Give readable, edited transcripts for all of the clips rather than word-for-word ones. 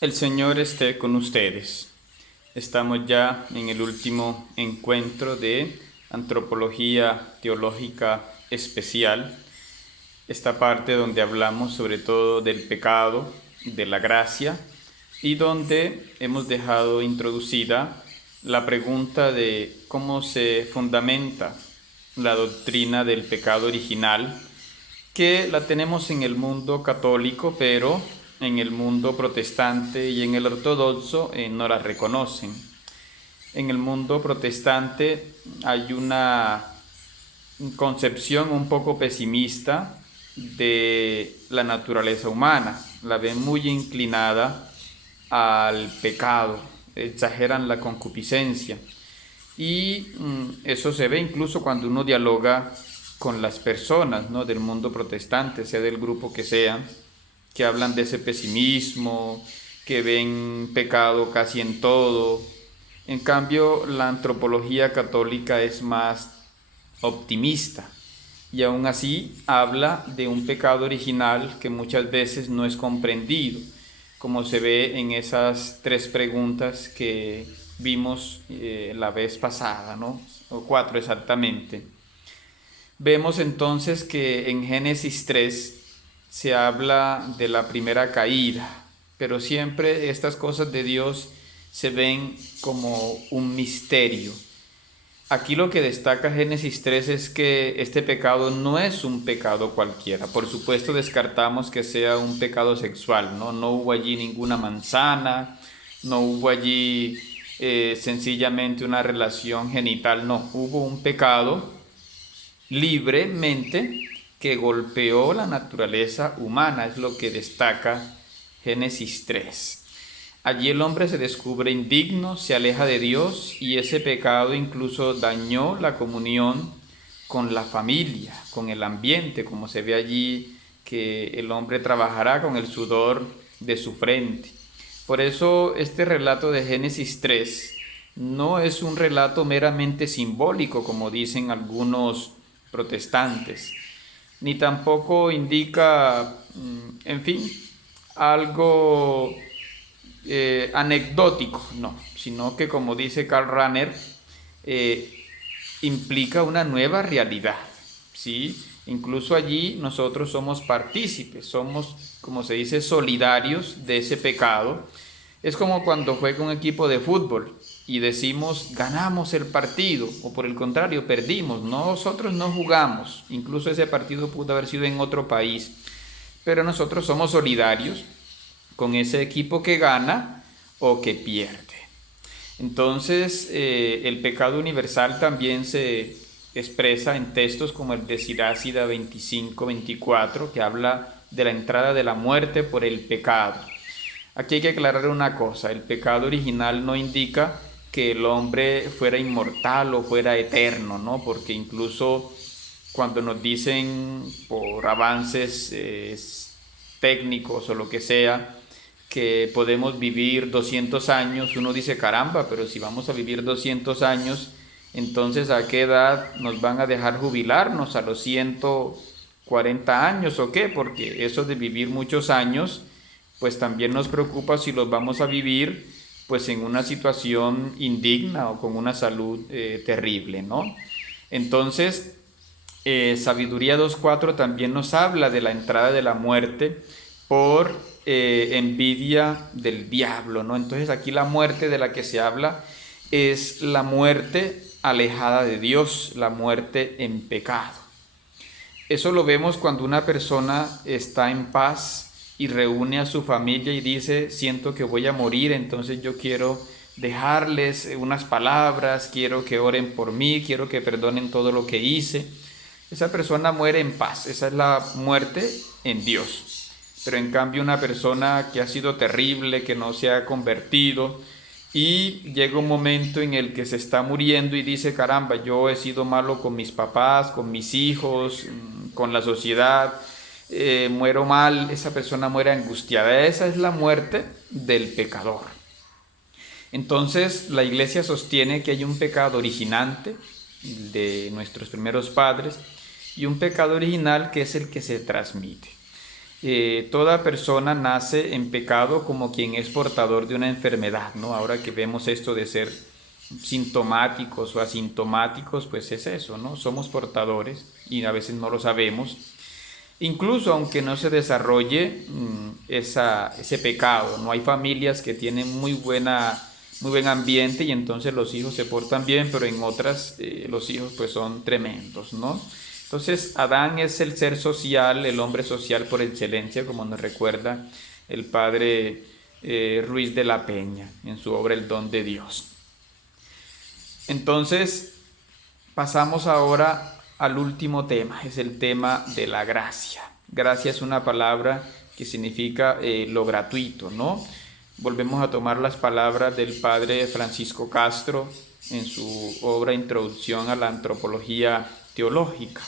El Señor esté con ustedes. Estamos ya en el último encuentro de Antropología Teológica Especial, esta parte donde hablamos sobre todo del pecado, de la gracia, y donde hemos dejado introducida la pregunta de cómo se fundamenta la doctrina del pecado original, que la tenemos en el mundo católico, pero en el mundo protestante y en el ortodoxo no la reconocen. En el mundo protestante hay una concepción un poco pesimista de la naturaleza humana, la ven muy inclinada al pecado, exageran la concupiscencia y eso se ve incluso cuando uno dialoga con las personas, ¿no?, del mundo protestante, sea del grupo que sea, que hablan de ese pesimismo, que ven pecado casi en todo. En cambio, la antropología católica es más optimista y aún así habla de un pecado original que muchas veces no es comprendido, como se ve en esas tres preguntas que vimos la vez pasada, ¿no? O cuatro exactamente. Vemos entonces que en Génesis 3 se habla de la primera caída, pero siempre estas cosas de Dios se ven como un misterio. Aquí lo que destaca Génesis 3 es que este pecado no es un pecado cualquiera. Por supuesto descartamos que sea un pecado sexual, ¿no? No hubo allí ninguna manzana, no hubo allí sencillamente una relación genital, no. Hubo un pecado libremente que golpeó la naturaleza humana, es lo que destaca Génesis 3. Allí el hombre se descubre indigno, se aleja de Dios y ese pecado incluso dañó la comunión con la familia, con el ambiente, como se ve allí que el hombre trabajará con el sudor de su frente. Por eso este relato de Génesis 3 no es un relato meramente simbólico, como dicen algunos protestantes, ni tampoco indica, en fin, algo anecdótico, no, sino que como dice Karl Rahner, eh, implica una nueva realidad, ¿sí? Incluso allí nosotros somos partícipes, somos, como se dice, solidarios de ese pecado. Es como cuando juega un equipo de fútbol y decimos ganamos el partido o por el contrario perdimos. Nosotros no jugamos, incluso ese partido pudo haber sido en otro país, pero nosotros somos solidarios con ese equipo que gana o que pierde. Entonces, el pecado universal también se expresa en textos como el de Sirácida 25-24, que habla de la entrada de la muerte por el pecado. Aquí hay que aclarar una cosa, el pecado original no indica que el hombre fuera inmortal o fuera eterno, ¿no? Porque incluso cuando nos dicen por avances técnicos o lo que sea, que podemos vivir 200 años, uno dice caramba, pero si vamos a vivir 200 años, entonces ¿a qué edad nos van a dejar jubilarnos? ¿A los 140 años o qué? Porque eso de vivir muchos años, pues también nos preocupa si los vamos a vivir pues en una situación indigna o con una salud terrible, ¿no? Entonces, Sabiduría 2.4 también nos habla de la entrada de la muerte por envidia del diablo, ¿no? Entonces aquí la muerte de la que se habla es la muerte alejada de Dios, la muerte en pecado. Eso lo vemos cuando una persona está en paz y reúne a su familia y dice, siento que voy a morir, entonces yo quiero dejarles unas palabras, quiero que oren por mí, quiero que perdonen todo lo que hice. Esa persona muere en paz, esa es la muerte en Dios. Pero en cambio una persona que ha sido terrible, que no se ha convertido y llega un momento en el que se está muriendo y dice, caramba, yo he sido malo con mis papás, con mis hijos, con la sociedad, muero mal, esa persona muere angustiada. Esa es la muerte del pecador. Entonces la iglesia sostiene que hay un pecado originante de nuestros primeros padres y un pecado original que es el que se transmite. toda persona nace en pecado como quien es portador de una enfermedad, ¿no? Ahora que vemos esto de ser sintomáticos o asintomáticos, pues es eso, ¿no? Somos portadores y a veces no lo sabemos. Incluso aunque no se desarrolle ese pecado, no hay familias que tienen muy buen ambiente y entonces los hijos se portan bien, pero en otras los hijos pues son tremendos, ¿no? Entonces Adán es el ser social, el hombre social por excelencia, como nos recuerda el padre Ruiz de la Peña en su obra El don de Dios. Entonces pasamos ahora al último tema, es el tema de la gracia. Gracia es una palabra que significa lo gratuito, ¿no? Volvemos a tomar las palabras del padre Francisco Castro en su obra Introducción a la Antropología Teológica.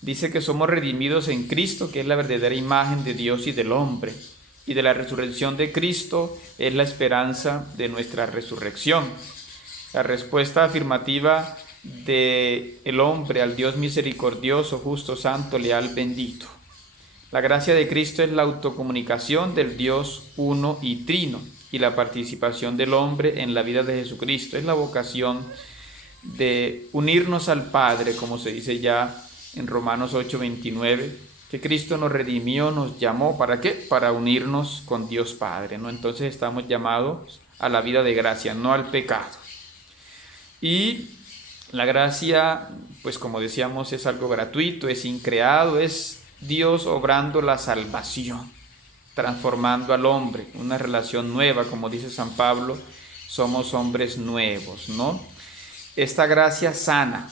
Dice que somos redimidos en Cristo, que es la verdadera imagen de Dios y del hombre, y de la resurrección de Cristo es la esperanza de nuestra resurrección. La respuesta afirmativa del hombre al Dios misericordioso, justo, santo, leal, bendito. La gracia de Cristo es la autocomunicación del Dios uno y trino y la participación del hombre en la vida de Jesucristo. Es la vocación de unirnos al Padre, como se dice ya en Romanos 8:29, que Cristo nos redimió, nos llamó, ¿para qué? Para unirnos con Dios Padre, ¿no? Entonces estamos llamados a la vida de gracia, no al pecado. Y la gracia, pues como decíamos, es algo gratuito, es increado, es Dios obrando la salvación, transformando al hombre, una relación nueva, como dice San Pablo, somos hombres nuevos, ¿no? Esta gracia sana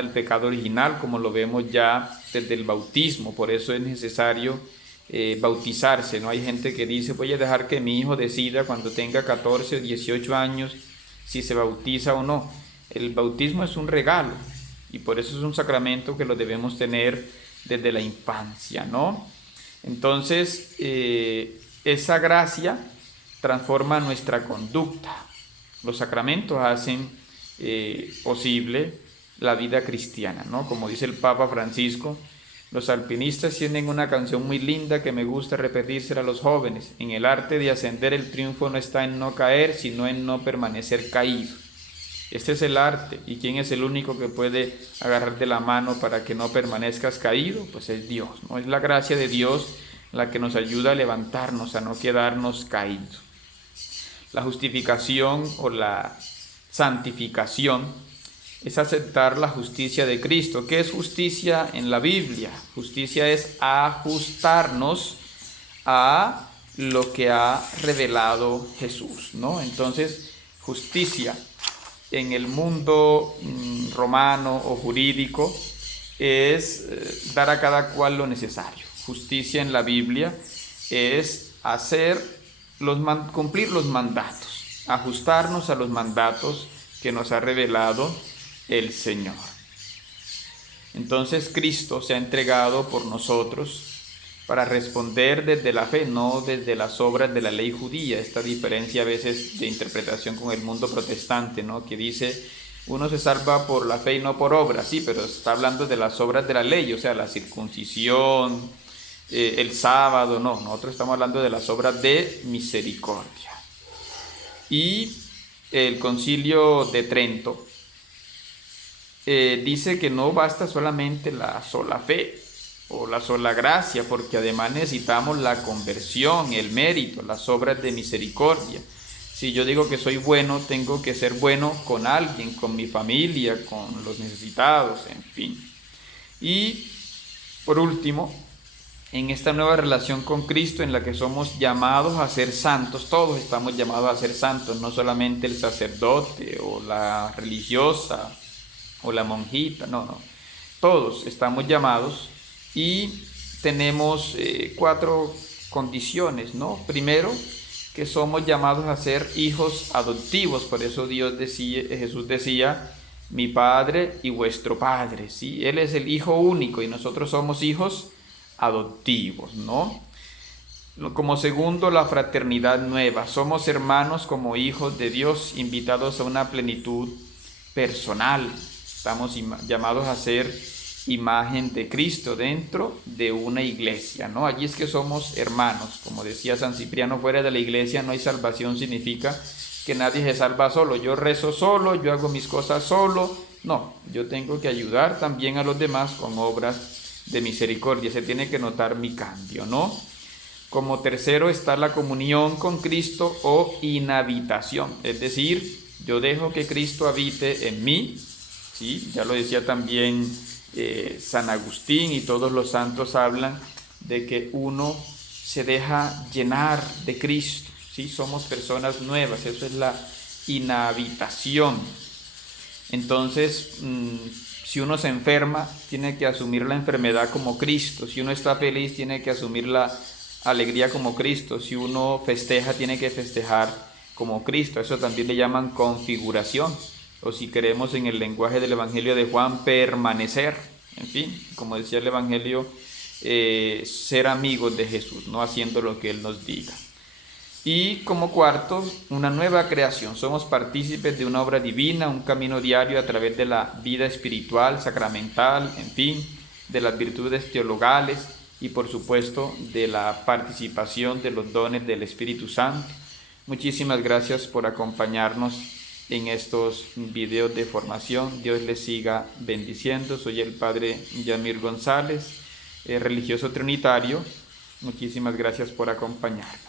el pecado original, como lo vemos ya desde el bautismo, por eso es necesario bautizarse, ¿no? Hay gente que dice, voy a dejar que mi hijo decida cuando tenga 14 o 18 años si se bautiza o no. El bautismo es un regalo y por eso es un sacramento que lo debemos tener desde la infancia, ¿no? Entonces, esa gracia transforma nuestra conducta. Los sacramentos hacen posible la vida cristiana, ¿no? Como dice el Papa Francisco, los alpinistas tienen una canción muy linda que me gusta repetírsela a los jóvenes. En el arte de ascender el triunfo no está en no caer, sino en no permanecer caído. Este es el arte. ¿Y quién es el único que puede agarrar de la mano para que no permanezcas caído? Pues es Dios, ¿no? Es la gracia de Dios la que nos ayuda a levantarnos, a no quedarnos caídos. La justificación o la santificación es aceptar la justicia de Cristo. ¿Qué es justicia en la Biblia? Justicia es ajustarnos a lo que ha revelado Jesús, ¿no? Entonces, justicia en el mundo romano o jurídico es dar a cada cual lo necesario. Justicia en la Biblia es cumplir los mandatos, ajustarnos a los mandatos que nos ha revelado el Señor. Entonces Cristo se ha entregado por nosotros para responder desde la fe, no desde las obras de la ley judía. Esta diferencia a veces de interpretación con el mundo protestante, ¿no? Que dice, uno se salva por la fe y no por obras, sí, pero está hablando de las obras de la ley, o sea, la circuncisión, el sábado, no, nosotros estamos hablando de las obras de misericordia. Y el Concilio de Trento dice que no basta solamente la sola fe o la sola gracia, porque además necesitamos la conversión, el mérito, las obras de misericordia. Si yo digo que soy bueno, tengo que ser bueno con alguien, con mi familia, con los necesitados, en fin. Y por último, en esta nueva relación con Cristo en la que somos llamados a ser santos, todos estamos llamados a ser santos, no solamente el sacerdote o la religiosa o la monjita, no, todos estamos llamados y tenemos 4 condiciones, ¿no? Primero, que somos llamados a ser hijos adoptivos, por eso Jesús decía, mi Padre y vuestro Padre, ¿sí? Él es el Hijo único y nosotros somos hijos adoptivos, ¿no? Como segundo, la fraternidad nueva. Somos hermanos como hijos de Dios, invitados a una plenitud personal. Estamos llamados a ser imagen de Cristo dentro de una iglesia, ¿no? Allí es que somos hermanos. Como decía San Cipriano, fuera de la iglesia no hay salvación, significa que nadie se salva solo. Yo rezo solo, yo hago mis cosas solo. No, yo tengo que ayudar también a los demás con obras de misericordia. Se tiene que notar mi cambio, ¿no? Como tercero está la comunión con Cristo o inhabitación, es decir, yo dejo que Cristo habite en mí, ¿sí? Ya lo decía también San Agustín, y todos los santos hablan de que uno se deja llenar de Cristo, ¿sí? Somos personas nuevas, eso es la inhabitación. Entonces, si uno se enferma, tiene que asumir la enfermedad como Cristo. Si uno está feliz, tiene que asumir la alegría como Cristo. Si uno festeja, tiene que festejar como Cristo. Eso también le llaman configuración. O si queremos en el lenguaje del Evangelio de Juan, permanecer. En fin, como decía el Evangelio, ser amigos de Jesús, no haciendo lo que Él nos diga. Y como cuarto, una nueva creación. Somos partícipes de una obra divina, un camino diario a través de la vida espiritual, sacramental, en fin, de las virtudes teologales y por supuesto de la participación de los dones del Espíritu Santo. Muchísimas gracias por acompañarnos en estos videos de formación. Dios les siga bendiciendo. Soy el Padre Yamir González, religioso trinitario. Muchísimas gracias por acompañarnos.